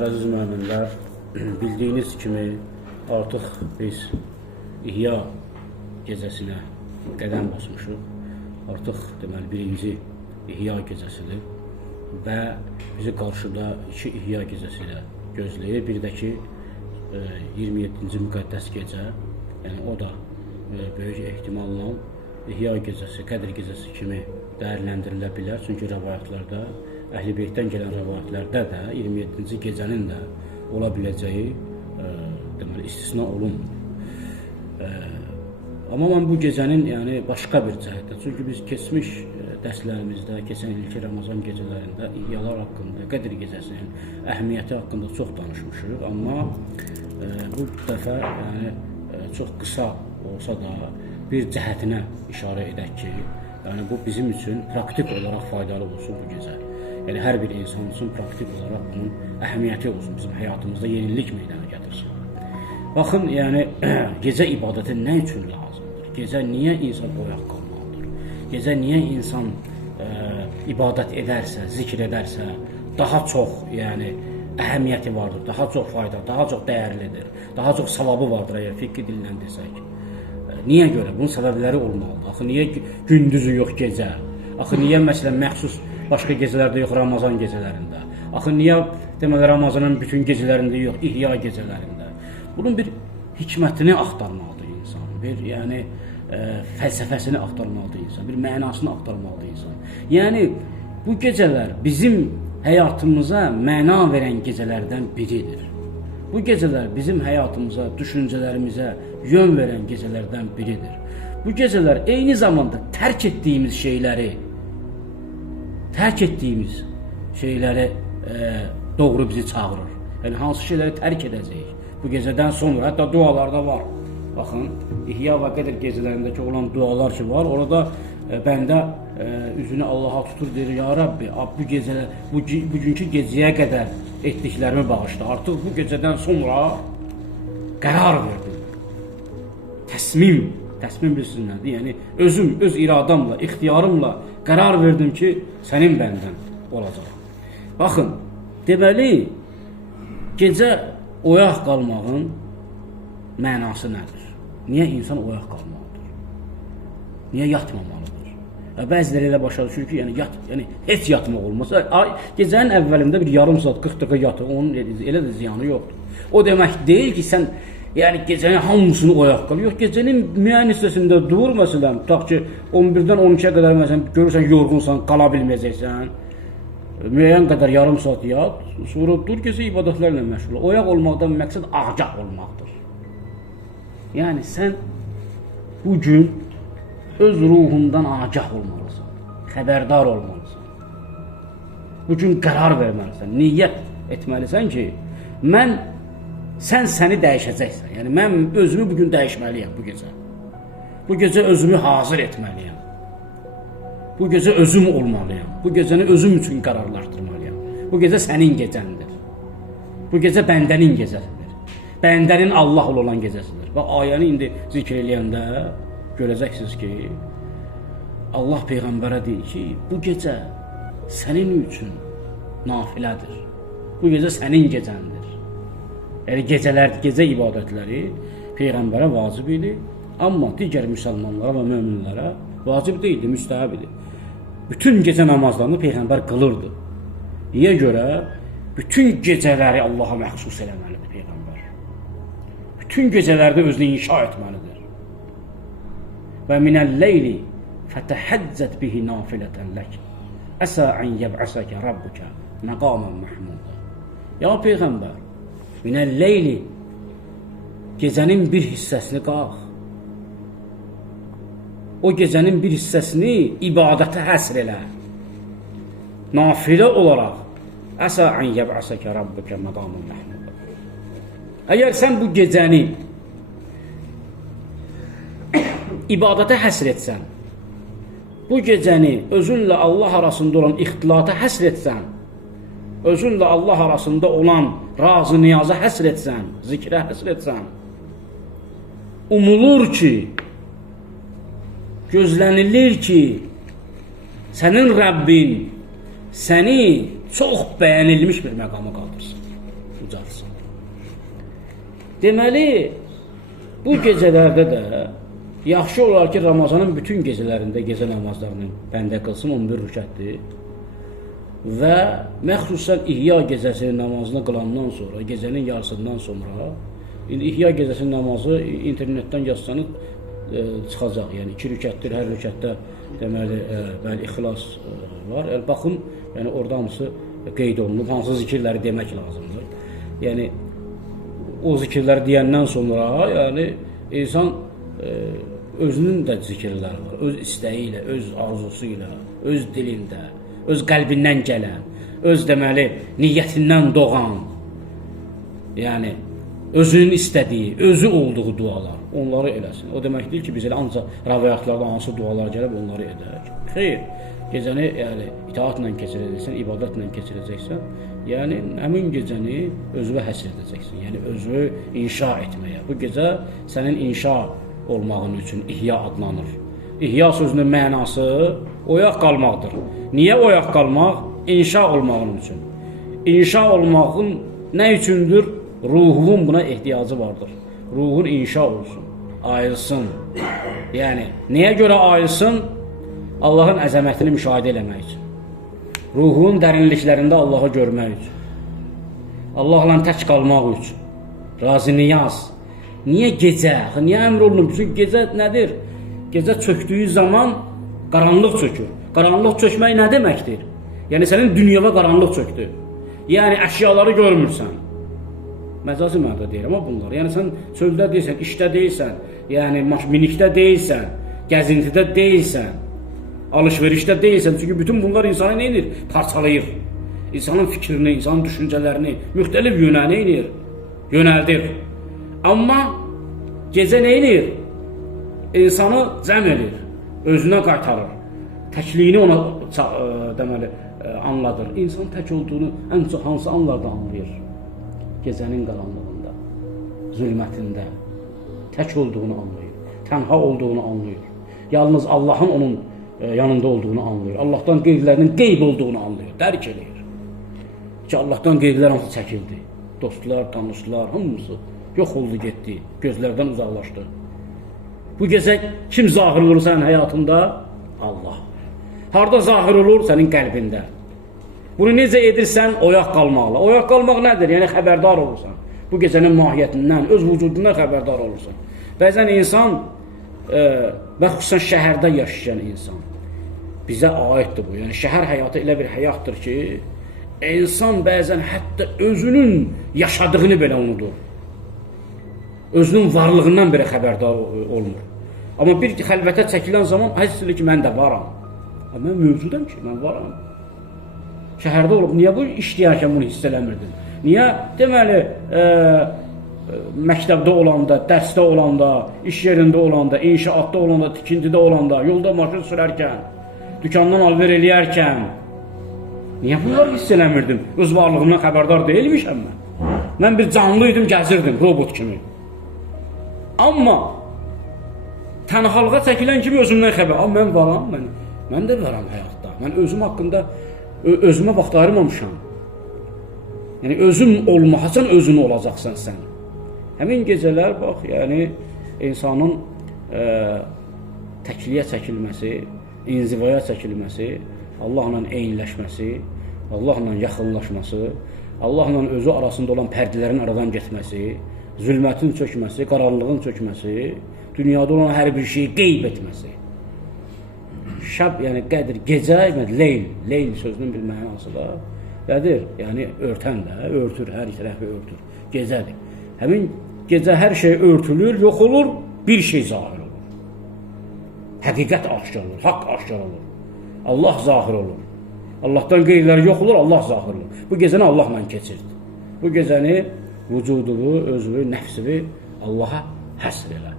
Əziz müəllimlər, bildiyiniz kimi artıq biz İhya gecəsinə qədəm basmışıq. Artıq deməli birinci İhya gecəsidir və bizi qarşıda iki İhya gecəsi ilə gözləyir. Bir də ki 27-ci müqəddəs gecə, yəni o da böyük ehtimalla İhya gecəsi, Qədr gecəsi kimi dəyərləndirilə bilər. Çünki rəvayətlərdə, Əhl-i Beytdən gələn rəvayətlərdə də 27-ci gecənin də ola biləcəyi deməli istisna olunmur. Amma mən bu gecənin yəni başqa bir cəhətdə, çünki biz keçmiş dərslərimizdə, keçən ilki Ramazan gecələrində İhyalar haqqında, Qədr gecəsinin əhəmiyyəti haqqında çox danışmışıq. Amma bu dəfə yəni çox qısa olsa da bir cəhətinə işarə edək ki, yəni bu bizim üçün praktik olaraq faydalı olsun bu gecə. Yəni hər bir insan üçün praktik olaraq bunun əhəmiyyəti olsun, bizim həyatımızda yenilik meydana gətirsin. Baxın, yəni gecə ibadəti nə üçün lazımdır? Gecə niyə insan oyaq qalmalıdır? Gecə niyə insan ibadət edərsə, zikr edərsə, daha çox yəni əhəmiyyəti vardır, daha çox fayda, daha çox dəyərlidir, daha çox savabı vardır əgər fiqh dilindən desək. Niyə görə? Bunun səbəbləri olmalıdır. Axı niyə gündüzü yox gecə? Axı niyə məsələn məxsus başqa gecələrdə yox Ramazan gecələrində? Axı niyə deməli Ramazanın bütün gecələrində yox İhya gecələrində? Bunun bir hikmətini axtarmalıdır insan. Bir yəni fəlsəfəsini axtarmalıdır insan, bir mənasını axtarmalıdır insan. Yəni bu gecələr bizim həyatımıza məna verən gecələrdən biridir. Bu gecələr bizim həyatımıza, düşüncələrimizə yön verən gecələrdən biridir. Bu gecələr eyni zamanda tərk etdiyimiz şeyləri doğru bizi çağırır. Yəni hansı şeyləri tərk edəcəyik? Bu gecədən sonra hətta dualarda var. Baxın, İhya və Qədr gecələrindəki olan dualar ki var, orada bəndə üzünü Allaha tutur, deyir, ya Rabbi, bugünkü gecəyə qədər etdiklərimi bağışla. Artıq bu gecədən sonra qərar verdim. Təsmim bilsin nədir? Yəni, özüm, öz iradamla, ixtiyarımla qərar verdim ki, sənin bəndən olacaq. Baxın, deməli, gecə oyaq qalmağın mənası nədir? Niyə insan oyaq qalmalıdır? Niyə yatmamalıdır? Bəziləri elə başa düşür ki, yəni heç yatmaq olmasa, gecənin əvvəlində bir yarım saat, 40 dəqiqə yatır, onun elə də ziyanı yoxdur. O demək deyil ki, sən yəni gecənin hamısını oyaq qal. Yox, gecənin müəyyən hissəsində dur, məsələn, tutaq ki, 11-dən 12-yə qədər məsələn, görürsən, yorğunsan, qala bilməyəcəksən, müəyyən qədər yarım saat yat, sonra dur, gecə ibadətlərlə məşğul. Oyaq olmaqdan məqsəd ağcaq olmaqdır. Yəni, sən bugün öz ruhundan agah olmalısan, xəbərdar olmalısan. Bugün qərar verməlisən, niyyət etməlisən ki, sən səni dəyişəcəksən. Yəni, mən özümü bugün dəyişməliyəm bu gecə. Bu gecə özümü hazır etməliyəm. Bu gecə özüm olmalıyam. Bu gecəni özüm üçün qərarlaşdırmalıyam. Bu gecə sənin gecəndir. Bu gecə bəndənin gecəsidir. Bəndənin Allah olan gecəsidir. Və ayəni indi zikr eləyəndə görəcəksiniz ki, Allah Peyğəmbərə deyir ki, bu gecə sənin üçün nafilədir. Bu gecə sənin gecəndir. Yəni gecə ibadətləri Peyğəmbərə vacib idi, amma digər müsəlmanlara və möminlərə vacib deyildi, müstəhəb idi. Bütün gecə namazlarını Peyğəmbər qılırdı. Niyə görə? Bütün gecələri Allaha məxsus eləməlidir Peyğəmbər. Bütün gecələrdə özünü inşa etməlidir. Və minəl-leyli fətəhəccət bihi nafilətən lək. Əsə ən yəb'asəkə rabbukə məqamən məhmudə. Ya Peyğəmbər, minəl-leyli gecənin bir hissəsini qalx. O gecənin bir hissəsini ibadətə həsr elə. Nafilə olaraq əsə ən yəb'asəkə rabbukə məqamən məhmudə. Əgər sən bu gecəni ibadətə həsr etsən, bu gecəni özünlə Allah arasında olan ixtilata həsr etsən, özünlə Allah arasında olan razı-niyaza həsr etsən, zikrə həsr etsən, umulur ki, gözlənilir ki, sənin Rəbbin səni çox bəyənilmiş bir məqama qaldırsın. ucalsın. Deməli, bu gecələrdə də yaxşı olar ki, Ramazanın bütün gecələrində gecə namazlarını bəndə qılsın, 11 rükətdir. Və məxsusən İhya gecəsinin namazını qılandan sonra, gecənin yarısından sonra, İhya gecəsinin namazı internetdən yazsanız çıxacaq. Yəni 2 rükətdir, hər rükətdə deməli, bəli, ixlas var. Baxın, yəni orada hamısı qeyd olunub, hansı zikirləri demək lazımdır. Yəni, o zikirləri deyəndən sonra, yəni, insan özünün də zikirləri var. Öz istəyi ilə, öz arzusu ilə, öz dilində, öz qəlbindən gələn, öz deməli, niyyətindən doğan, yəni, özünün istədiyi, özü olduğu dualar, onları eləsin. O demək deyil ki, biz elə ancaq rəvayətlərdə hansı dualar gəlib, onları edək. Xeyr, gecəni yəni, itaatla keçirəcəksən, ibadətlə keçirəcəksən, yəni həmin gecəni özünə həsr edəcəksən, yəni özünü inşa etməyə. Bu gecə sənin inşa olmağın üçün İhya adlanır. İhya sözünün mənası oyaq qalmaqdır. Niyə oyaq qalmaq? İnşa olmağın üçün. İnşa olmağın nə üçündür? Ruhun buna ehtiyacı vardır. Ruhun inşa olsun, ayılsın. Yəni, nəyə görə ayılsın? Allahın əzəmətini müşahidə eləmək üçün. Ruhun dərinliklərində Allahı görmək üçün. Allahla tək qalmaq üçün. Razı niyaz. Niyə gecə? Niyə əmr olunub? Çünki gecə nədir? Gecə çöktüyü zaman qaranlıq çökür. Qaranlıq çökmək nə deməkdir? Yəni, sənin dünyava qaranlıq çöktü. Yəni, əşyaları görmürsən. Məcazi mənada deyirəm bunlar. Yəni, sən çöldə deyilsən, işdə deyilsən, yəni, minikdə deyilsən, gəzintidə deyilsən, alışverişdə deyilsən. Çünki bütün bunlar insanı nə edir? Parçalayır. İnsanın fikrini, insanın düşüncələrini müxtəlif yönə nə edir? Yönəldir. Amma gecə nə edir? İnsanı cəm edir, özünə qaytarır. Təkliyini ona deməli, anladır. İnsan tək olduğunu ən çox hansı anlarda anlayır? Gecənin qaranlığında, zülmətində tək olduğunu anlayır, tənha olduğunu anlayır. Yalnız Allahın onun yanında olduğunu anlayır. Allahdan qeyrilərinin qeyb olduğunu anlayır, dərk edir. Ki, Allahdan qeyrilər hamısı çəkildi. Dostlar, tanışlar, hamısı yox oldu, getdi, gözlərdən uzaqlaşdı. Bu gecə kim zahir olur sənin həyatında? Allah. Harada zahir olur? Sənin qəlbində. Bunu necə edirsən? Oyaq qalmaqla. Oyaq qalmaq nədir? Yəni, xəbərdar olursan. Bu gecənin mahiyyətindən, öz vücudundan xəbərdar olursan. Bəzən insan, və xüsusən şəhərdə yaşayan insan, bizə aiddir bu. Yəni, şəhər həyatı elə bir həyatdır ki, insan bəzən hətta özünün yaşadığını belə unudur. Özünün varlığından belə xəbərdar olmur. Amma bir xəlvətə çəkilən zaman, hiss edir ki, mən də varam. Mən mövcudam ki, mən varam. Şəhərdə olub, niyə bu işləyərkən bunu hiss eləmirdin? Niyə? Deməli, məktəbdə olanda, dərsdə olanda, iş yerində olanda, inşaatda olanda, tikintidə olanda, yolda maşın sürərkən, dükandan alver eləyərkən, niyə bunları hiss eləmirdim? Öz varlığımdan xəbərdar deyilmişəm mən. Mən bir canlıydım, gəzirdim, robot kimi. Amma tənhalığa çəkilən kimi özümdən xəbər. Amma mən varam, mən də varam həyatda. Mən özüm haqqında özümə vaxt ayırmamışam. Yəni, özüm olmahasan, özün olacaqsan sən. Həmin gecələr, bax, yəni, insanın təkliyə çəkilməsi, inzivaya çəkilməsi, Allahla eyniləşməsi, Allahla yaxınlaşması, Allahla özü arasında olan pərdələrin aradan getməsi, zülmətin çökməsi, qaranlığın çökməsi, dünyada olan hər bir şeyi qeyb etməsi. Şəb, yəni qədir, gecə, leyl sözünün bir mənası da qədir, yəni örtən də, örtür, hər tərəfi örtür, gecədir. Həmin gecə hər şey örtülür, yox olur, bir şey zahir olur. Həqiqət aşkar olur, haqq aşkar olur. Allah zahir olur. Allahdan qeyriləri yox olur, Allah zahir olur. Bu gecəni Allahla keçirdi. Bu gecəni vücudunu, özünü, nəfsini Allaha həsr elə.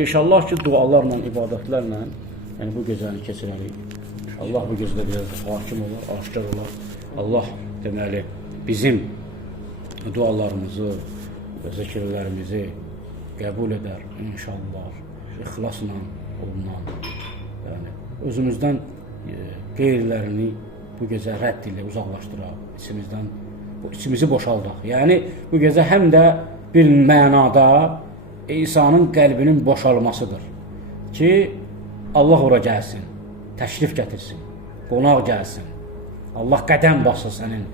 İnşallah ki, dualarla, ibadətlərlə yəni bu gecəni keçirərik. Allah bu gecədə biraz hakim olar, aşkar olar. Allah deməli bizim dualarımızı və zikirlərimizi qəbul edər inşallah. İxlasla olunan, yəni özümüzdən qeyrilərini bu gecə rədd ilə uzaqlaşdıraq, içimizdən içimizi boşaldaq. Yəni bu gecə həm də bir mənada İsa'nın qəlbinin boşalmasıdır ki, Allah ora gəlsin, təşrif gətirsin, qonaq gəlsin. Allah qədəm basır sənin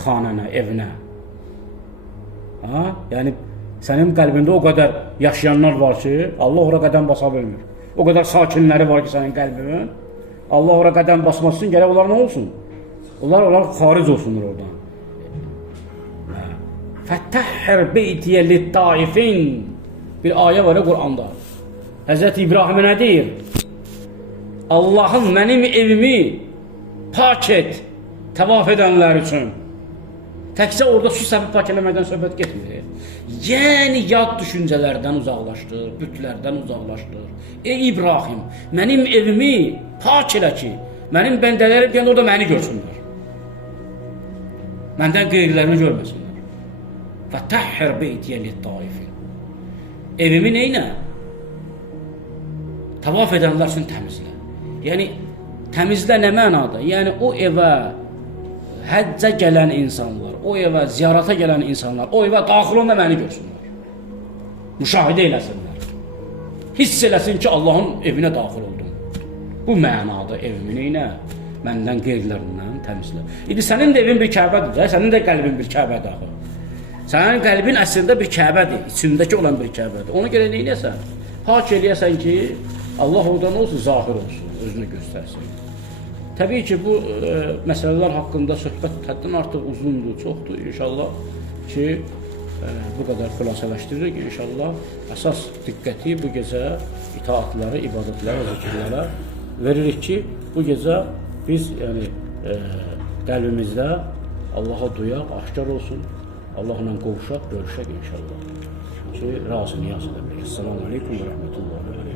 xanənə, evinə. Yəni sənin qəlbində o qədər yaşayanlar var ki, Allah ora qədəm basa bilmir. O qədər sakinləri var ki, sənin qəlbinin. Allah ora qədəm basması üçün gərək onlar nə olsun? Onlar xaric olsunlar oradan. Fəttəhhir beytiyə lit-taifin. Bir ayə var ya Qur'anda. Həzrəti İbrahimə nə deyir? Allahım mənim evimi pak et təvaf edənlər üçün. Təkcə orada su səbəb pak eləməkdən söhbət getmir. Yəni yad düşüncələrdən uzaqlaşdır, bütlərdən uzaqlaşdır. Ey İbrahim, mənim evimi pak elə ki, mənim bəndələrim gələn orada məni görsünlər. Məndən qeyrilərini görməsinlər. Fəttəhhir beytiyə lit-taifin. Evimi neynə? Tavaf edənlər üçün təmizlə. Yəni, təmizlə nə mənada? Yəni, o evə həccə gələn insanlar, o evə ziyarata gələn insanlar, o evə daxil olanda məni görsünlər. Müşahidə eləsinlər. Hiss eləsin ki, Allahın evinə daxil oldum. Bu mənada evimi neynə? Məndən qeyrilərindən təmizlə. İndi sənin də evin bir Kəbədir, sənin də qəlbin bir Kəbədir. Sənin qəlbin əslində bir Kəbədir, içindəki olan bir Kəbədir. Ona görə neynəsən? Pak eləyəsən ki, Allah oradan olsun, zahir olsun, özünü göstərsin. Təbii ki, bu məsələlər haqqında söhbət həddən artıq uzundur, çoxdur. İnşallah ki, bu qədər xülasələşdiririk. İnşallah əsas diqqəti bu gecə itaatları, ibadətlərə, zikirlərə veririk ki, bu gecə biz qəlbimizdə Allaha duyaq, aşkar olsun, Allahla qovuşaq, görüşək inşallah. Ki, razı niyaz edək. Esselamu aleykum və rəhmətullahi.